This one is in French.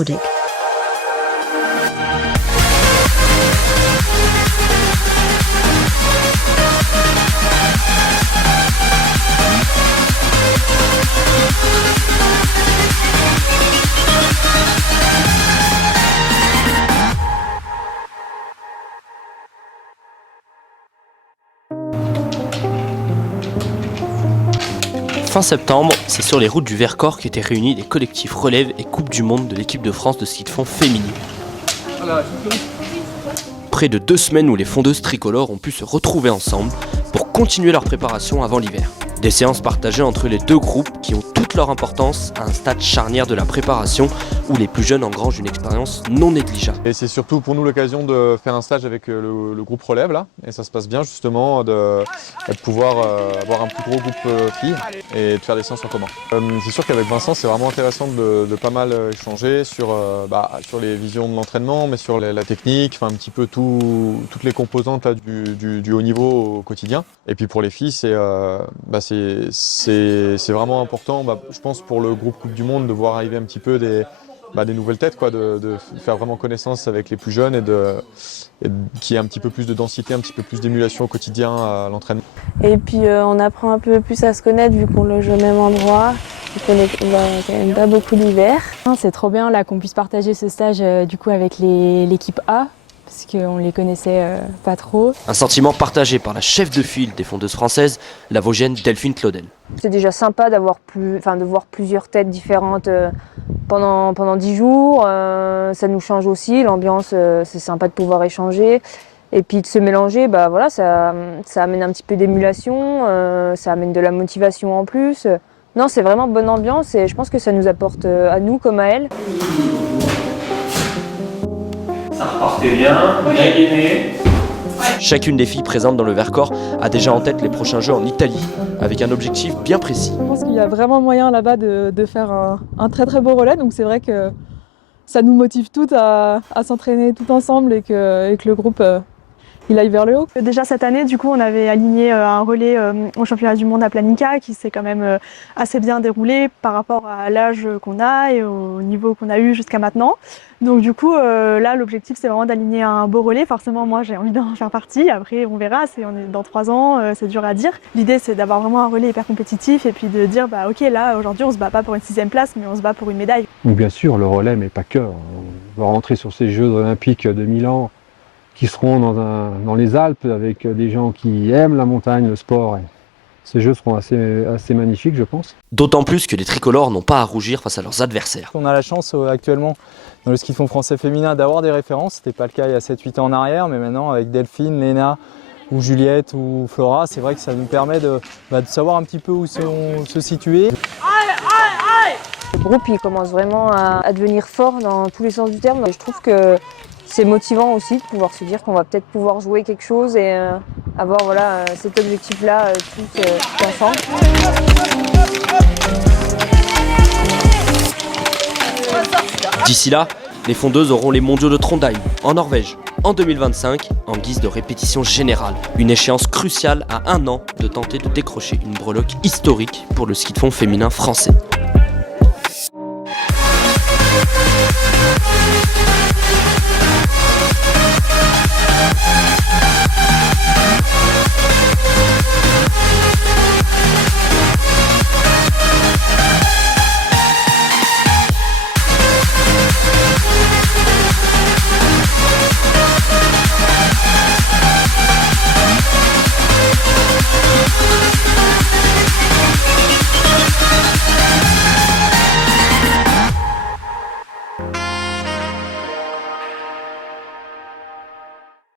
Nordic. Fin septembre, c'est sur les routes du Vercors qu'étaient réunis les collectifs relève et Coupe du Monde de l'équipe de France de ski de fond féminine. Près de 2 semaines où les fondeuses tricolores ont pu se retrouver ensemble pour continuer leur préparation avant l'hiver. Des séances partagées entre les deux groupes qui ont toute leur importance à un stade charnière de la préparation où les plus jeunes engrangent une expérience non négligeable. Et c'est surtout pour nous l'occasion de faire un stage avec le groupe relève là, et ça se passe bien justement de pouvoir avoir un plus gros groupe filles et de faire des séances en commun. C'est sûr qu'avec Vincent c'est vraiment intéressant de pas mal échanger sur les visions de l'entraînement, mais sur la technique, enfin un petit peu toutes les composantes là, du haut niveau au quotidien. Et puis pour les filles c'est vraiment important, je pense pour le groupe Coupe du Monde de voir arriver un petit peu des nouvelles têtes, quoi, de faire vraiment connaissance avec les plus jeunes et qu'il y ait un petit peu plus de densité, un petit peu plus d'émulation au quotidien à l'entraînement. Et puis on apprend un peu plus à se connaître vu qu'on loge au même endroit, qu'on est quand même pas beaucoup l'hiver. C'est trop bien là qu'on puisse partager ce stage du coup avec l'équipe A, parce qu'on les connaissait pas trop. Un sentiment partagé par la chef de file des fondeuses françaises, la Vosgienne Delphine Claudel. C'est déjà sympa de voir plusieurs têtes différentes pendant 10 jours. Ça nous change aussi, l'ambiance, c'est sympa de pouvoir échanger. Et puis de se mélanger, ça amène un petit peu d'émulation, ça amène de la motivation en plus. Non, c'est vraiment bonne ambiance et je pense que ça nous apporte à nous comme à elles. Ça repartait bien gainé. Chacune des filles présentes dans le Vercors a déjà en tête les prochains Jeux en Italie, avec un objectif bien précis. Je pense qu'il y a vraiment moyen là-bas de faire un très très beau relais, donc c'est vrai que ça nous motive toutes à s'entraîner tout ensemble et que le groupe il aille vers le haut. Déjà cette année, du coup, on avait aligné un relais au championnat du monde à Planica qui s'est quand même assez bien déroulé par rapport à l'âge qu'on a et au niveau qu'on a eu jusqu'à maintenant. Donc du coup, là, l'objectif, c'est vraiment d'aligner un beau relais. Forcément, moi, j'ai envie d'en faire partie. Après, on verra, on est dans 3 ans, c'est dur à dire. L'idée, c'est d'avoir vraiment un relais hyper compétitif et puis de dire, ok, là, aujourd'hui, on se bat pas pour une 6e place, mais on se bat pour une médaille. Donc bien sûr, le relais, mais pas que. On va rentrer sur ces Jeux olympiques de Milan, qui seront dans les Alpes avec des gens qui aiment la montagne, le sport. Et ces jeux seront assez magnifiques, je pense. D'autant plus que les tricolores n'ont pas à rougir face à leurs adversaires. On a la chance actuellement dans le ski de fond français féminin d'avoir des références. C'était pas le cas il y a 7-8 ans en arrière, mais maintenant avec Delphine, Léna ou Juliette ou Flora, c'est vrai que ça nous permet de savoir un petit peu où se situer. Le groupe il commence vraiment à devenir fort dans tous les sens du terme. Et je trouve que c'est motivant aussi de pouvoir se dire qu'on va peut-être pouvoir jouer quelque chose et avoir cet objectif-là tous ensemble. D'ici là, les fondeuses auront les mondiaux de Trondheim, en Norvège, en 2025, en guise de répétition générale. Une échéance cruciale à 1 an de tenter de décrocher une breloque historique pour le ski de fond féminin français.